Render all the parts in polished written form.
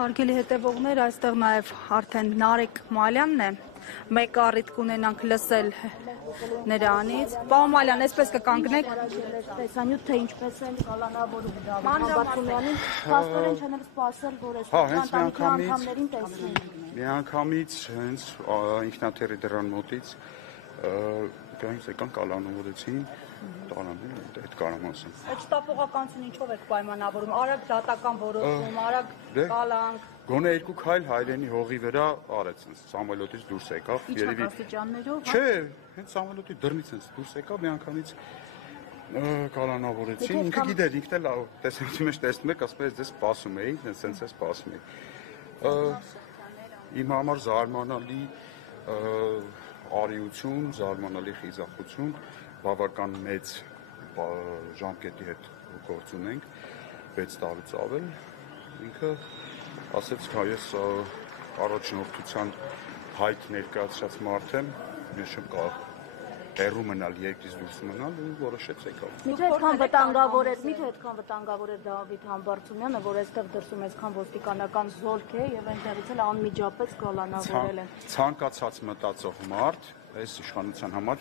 Հարգելի հետևողներ, այստեղ նաև արդեն Նարեկ Մալյանն է, մեկ առիթ կունենանք լսել նրանից։ Պարոն Մալյան, այսպես կկանգնեք։ Տեսանյութ թե ինչպես են կալանավորում Դավիթ Համբարձումյանին, փաստորեն չեն էլ սպասել, որ այս ընտանիքի անդամներին տեսնեն։ Միանգամից հենց ինքնաթիռի դռան մոտից եկան կալանավորեցին, տանան այդ կարամ ասեմ։ Այդ շտապողականությունը ինչով եք պայմանավորում, արագ դատական որոշում, արագ կալանք։ Գոնե երկու քայլ հայրենի հողի վրա արեց, Սամվելոտից դուրս եկավ, երևի։ Աստիճաններով։ Չէ, հենց Սամվելոտի դռնից հենց դուրս եկավ, միանգամից կալանավորեցին, ինքը գիտեր, ինքն էլ տեսանյութի մեջ տեսնում եք, ասում է ձեզ սպասում էի, հենց է սպասում էի։ Իմ համար զարմանալի արիություն, զարմանալի խիզախություն, բավական մեծ ժամկետի հետ գործ ունենք, 6 տարուց ավել, ինքը ասեց, ես առաջնորդության հայտ ներկայացրած մարդ եմ, ես չեմ կարող հեռու մնալ, երկրից դուրս մնալ ու որոշեց եկավ։ Միթե այդքան վտանգավոր էր Դավիթ Համբարձումյանը, որ այստեղ դրսում այսքան ոստիկանական զորք է եւ այնտեղից էլ անմիջապես կալանավորել են։ Ցանկացած մտածող մարդ այս իշխանության համար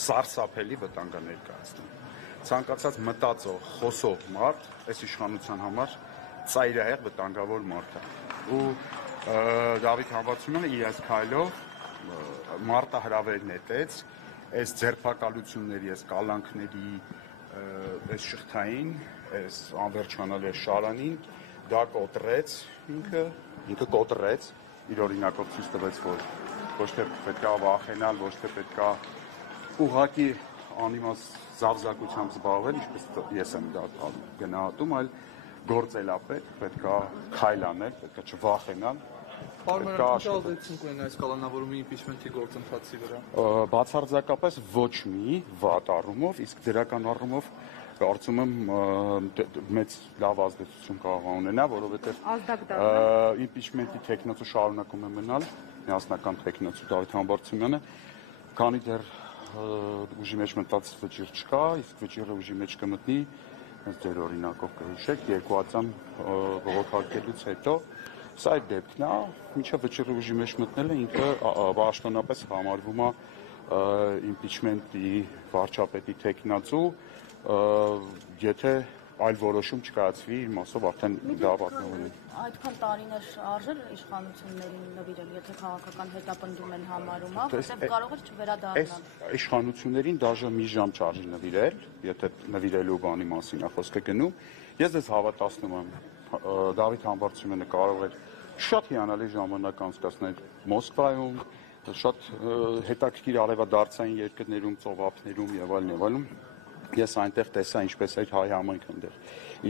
սարսափելի վտանգ է ներկայացնում։ Ցանկացած մտածող, խոսող մարդ այս իշխանության համար ծայրահեղ վտանգավոր մարդ է։ Ու Դավիթ Համբարձումյանը իր այս քայլով մարտահրավեր նետեց այս ձերբակալությունների, այս կալանքների, այս շղթային, այս անվերջանալի շարանին, դա կոտրեց, ինքը կոտրեց, իր օրինակով ցույց տվեց, որ ոչ թե պետք է վախենալ, ոչ թե պետք է ուղղակի անիմաստ զավզակությամբ զբաղվել, ինչպես ես եմ դա գնահատում, այլ գործելապետ, պետք է քայլ անել, պետք է չվախենալ։ Ազդեցություն կունենա այս կալանավորումի իմպիչմենթի գործընթացի վրա։ Բացարձակապես ոչ մի վատ առումով, իսկ դրական առումով կարծում եմ մեծ լավ ազդեցություն կարող է ունենա, որովհետև իմպիչմենթի թեկնոցը շարունակում է մնալ, միասնական թեկնոցը Դավիթ Համբարձումյանը, քանի դեռ ուժի մեջ մտած վճիռ չկա, իսկ վճիռը ուժի մեջ կմտնի, հենց ձեր օրինակով կհիշեք, 2 ածամ բողոքարկելուց հետո սա այդ դեպքն է, մինչև վճիռը ուժի մեջ մտնելը ինքը պաշտոնապես համարվում է իմպիչմենտի վարչապետի թեկնածու, եթե այլ որոշում չկայացվի, իր մասով արդեն դա պատմվում է։ Այդքան տարիներ արժեր իշխանություններին նվիրել, եթե քաղաքական հետապնդում են համարում, որտեղ կարող էր չվերադառնալ։ Այս իշխանություններին դաժե մի ժամ չարժի նվիրել, եթե նվիրելու բանի մասին է խոսքը գնում։ Ես դες հավատացնում եմ, Դավիթ Համբարձումյանը կարող էր շատ հիանալի ժամանակ անցկացնել Մոսկվայում, շատ հետաքրքիր արևադարձային երկրներում, ծովափներում եւ այլն։ Ես այնտեղ տեսա ինչպես էր հայ համայնքը այնտեղ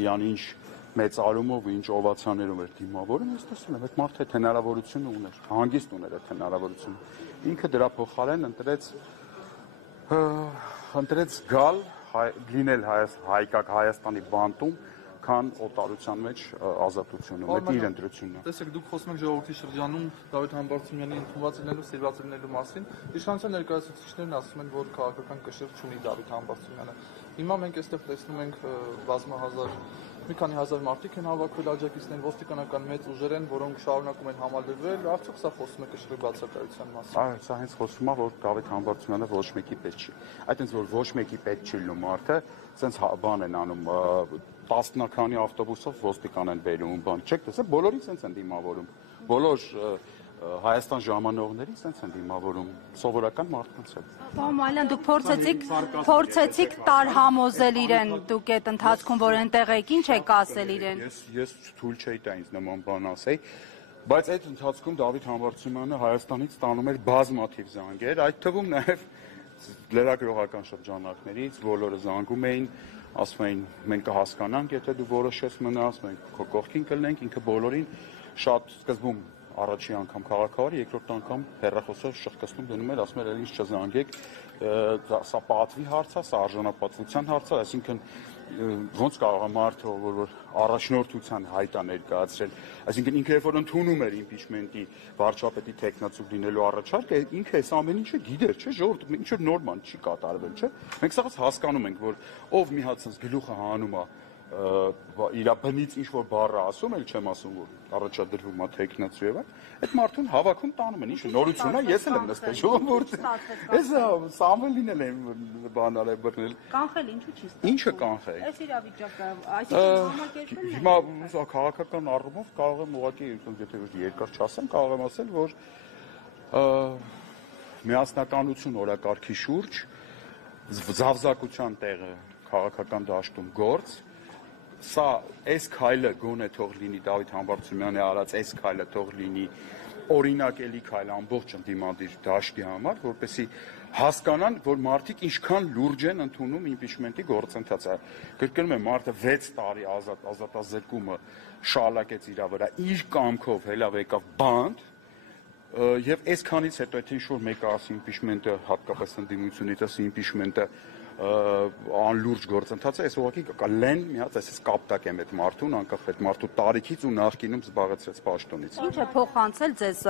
իրան ինչ մեծ արումով ու ինչ օվացիաներով էր դիմավորում, ես տեսել եմ այդ մարդը այդ հնարավորությունը ուներ, հանգիստ ուներ այդ հնարավորությունը։ Ինքը դրա փոխարեն ընտրեց գալ լինել Հայաստանի բանտում, քան օտարության մեջ ազատությունը, դա իր ընտրությունն է։ Տեսեք, դուք խոսում եք ժողովրդի շրջանում Դավիթ Համբարձումյանի ընդունված լինելու, սիրված լինելու մասին։ Իշխանության ներկայացուցիչներն ասում են, որ քաղաքական կշիռ չունի Դավիթ Համբարձումյանը։ Հիմա մենք այստեղ տեսնում ենք բազմահազար, մի քանի հազար մարդիկ են հավաքվել աջակիցներ, ոստիկանական մեծ ուժեր են, որոնք շարունակում են համալրվել, արդյոք սա խոսում է կշռի բացակայության մասին։ Այո, սա հենց խոսում է, որ Դավիթ Համբարձումյանը ոչ մեկի պետք չի։ Այդ հենց որ ոչ մեկի պետք չի լինում մարդը, սենց բան են անում, տասնականի ավտոբուսով ոստիկան են բերում, բան չեք տեսել, բոլորին սենց են դիմավորում, բոլոր Հայաստան ժամանողներին սենց են դիմավորում, սովորական մարդկանց են։ Պարոն Մալյան, դուք փորձեցիք տարհամոզել իրեն, դուք այդ ընթացքում, որ այնտեղ եք, ինչ եք ասել իրեն։ Ես թույլ չէի տա ինձ նման բան ասեի, բայց այդ ընթացքում Դավիթ Համբարձումյանը Հայաստանից ստանում էր բազմաթիվ զանգեր, այդ թվում նաև լրագրողական շրջանակներից, բոլորը զանգում էին, ասում էին մենք կհասկանանք, եթե դու որոշես մնաս, մենք քո կողքին կլինենք, ինքը բոլորին շատ սկզբում առաջին անգամ քաղաքավարի, երկրորդ անգամ հեռախոսով շղթացնում դնում էր, ասում էր ինչ չզանգեք, սա պատվի հարց է, սա արժանապատվության հարց է, այսինքն ոնց կարող է մարդը, որ առաջնորդության հայտ է ներկայացրել, այսինքն ինքը երբ որ ընդունում էր իմպիչմենտի վարչապետի թեկնածու լինելու առաջարկը, ինքը այս ամեն ինչը գիտեր, չէ՞, ժողովուրդ ինչ որ նոր բան չի կատարվել, չէ՞։ Մենք սաղ հասկանում ենք, որ ով մի հատ sense գլուխը հանում է իր բնից ինչ-որ բառը ասում, էլ չեմ ասում, որ առաջադրվում է թեկնածու եւ այլ, այդ մարդուն հավաքում տանում են, ինչը նորություն է, ես էլ եմ նստել ժողովուրդ։ Ես Սամվելին էլ եմ բանալ է բռնել։ Կանխել ինչու չի ստացվում։ Ինչը կանխել։ Այս իրավիճակը, այսինքն համակերպելն է։ Հիմա քաղաքական առումով կարող եմ ուղղակի, եթե երկար չասեմ, կարող եմ ասել, որ միասնականություն օրակարգի շուրջ զավզակության տեղը քաղաքական դաշտում գործ, սա այս քայլը գոնե թող լինի Դավիթ Համբարձումյանի արած այս քայլը թող լինի օրինակելի քայլ ամբողջ ընդդիմադիր դաշտի համար, որպեսզի հասկանան, որ մարդիկ ինչքան լուրջ են ընդունում իմպիչմենտի գործընթացը։ Կրկնում եմ, մարդը 6 տարի ազատազրկումը շալակեց իր վրա, իր կամքով հելավ եկավ բանդ, եւ այսքանից հետո եթե ինչ-որ մեկը ասի իմպիչմենտը, հատկապես ընդդիմությունից ասի իմպիչմենտը անլուրջ գործընթաց է, այս ուղղակի կլեն մի հատ այսպես կապտակ եմ այդ մարդուն, անկախ այդ մարդու տարիքից ու նախկինում զբաղեցրած պաշտոնից։ Ինչ է փոխանցել ձեզ,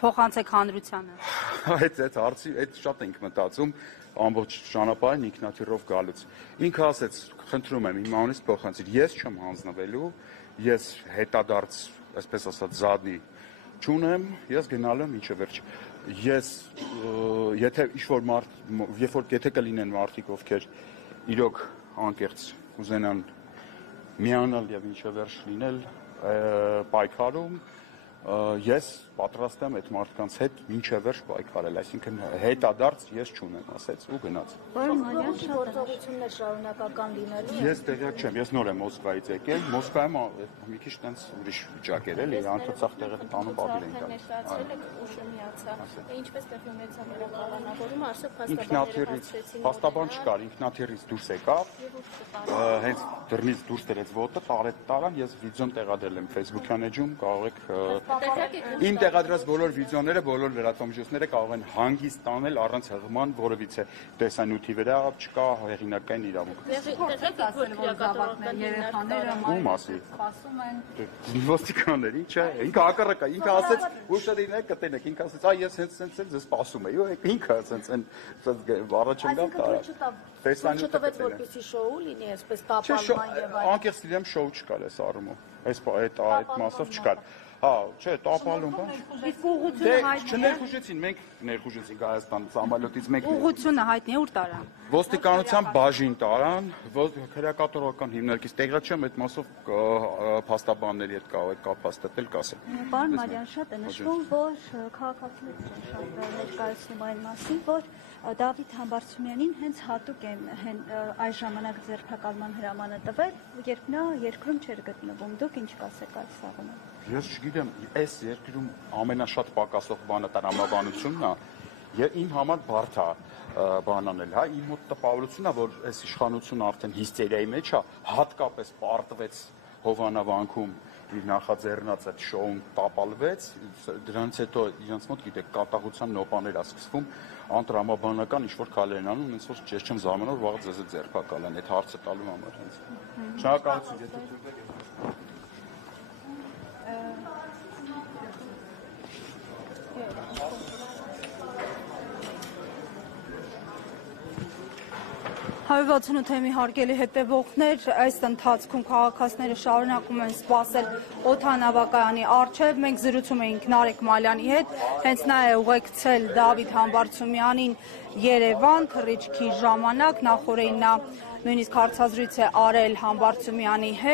փոխանցեք հանրությանը։ Այդ հարցի, այդ շատ ենք մտածում ամբողջ ճանապարհին ինքնաթիռով գալուց։ Ինքը ասեց, խնդրում եմ, իմ անունից փոխանցիր, ես չեմ հանձնվելու, ես հետադարձ, այսպես ասած, զադնի չունեմ, ես գնալու եմ ինչը վերջ։ Ես եթե ինչ-որ մարդ, եթե կլինեն մարդիկ, ովքեր իրոք անկեղծ կուզենան միանալ եւ ինչը վերջ լինել պայքարում, ես պատրաստ եմ այդ մարդկանց հետ ինչը վերջ պայքարել, այսինքն հետադարձ ես չունեմ, ասեց ու գնաց։ Գործողություններ շարունակական լինելու։ Ես տեղյակ չեմ, ես նոր եմ Մոսկվայից եկել, Մոսկվայում մի քիչ տենց ուրիշ վիճակ էր, էլի, անցած տեղը տանում պատիվ են տալիս։ Ուշը միացա։ Ինչպես տեղի ունեցավ նրա կալանավորումը, Արսեն ինքնաթիռից, փաստաբան չկար, ինքնաթիռից դուրս եկավ, հենց դռնից դուրս դրեց ոտը, տարան, ես վիդեոն տեղադրել եմ Facebook-յան էջում, կարող եք իմ տեղադրած բոլոր վիդեոները, բոլոր լրատվամիջոցները կարող են հանգիստ տանել առանց հղման որևիցե տեսանյութի վրա, չկա հեղինակային իրավունք։ Սպասում են։ Ոստիկաններ, ինչ է, ինքը հակառակը, ինքը ասեց, ուշադրին կտենեք, ինքը ասեց, այ ես հենց ձեզ սպասում եմ, ու ինքը հենց առաջ ընկավ տարա։ Տեսանյութը որպեսի շոու լինի, այսպես տապալման եւ այլն։ Անկեղծ իրեմ շոու չկար այս առումով, այդ մասով չկար։ Հա, չէ, տապալում բան։ Իսկ ուղղությունը հայտնի է։ Չներխուժեցին, մենք ներխուժեցինք Հայաստան սահմանոցից մեկ։ Ուղղությունը հայտնի է, ուր տարան։ Ոստիկանության բաժին տարան, քրեակատորական հիմնարկից տեղյակ չեմ, այդ մասով փաստաբանների հետ կարող եք կապ հաստատել, կասեմ։ Պարոն Մարյան, շատ է նշվում, որ քաղաքացիները շատ ներկայացնում այն մասին, որ Դավիթ Համբարձումյանին հենց հատուկ են այս ժամանակ ձերբակալման հրամանը տվել, երբ նա երկրում չէր գտնվում։ Դուք ինչ կասեք այս սաղմը։ Ես չգիտեմ, այս երկրում ամենաշատ պակասող բանը տրամաբանությունն է, եւ իմ համար բարդ է բան անել, հա, իմ մոտ տպավորությունն է, որ այս իշխանությունը արդեն հիստերիայի մեջ է, հատկապես պարտվեց Հովանավանքում իր նախաձեռնած այդ շոուն տապալվեց, դրանից հետո իրենց մոտ գիտեք կատաղության նոպաներ է սկսվում, անտրամաբանական ինչ-որ քայլեր են անում, ինձ որ ես չեմ զարմանում, որ վաղը ձեզ է ձերբակալ են այդ հարցը տալու համար հենց։ Շնորհակալություն, եթե Հայ68 թեմի հարգելի հետևողներ, այս ընթացքում քաղաքացիները շարունակում են սպասել օդանավակայանի առջև, մենք զրուցում էինք Նարեկ Մալյանի հետ, հենց նա է ուղեկցել Դավիթ Համբարձումյանին Երևան, թռիչքի ժամանակ, նախորդին նա նույնիսկ հարցազրույց է արել Համբարձումյանի հետ։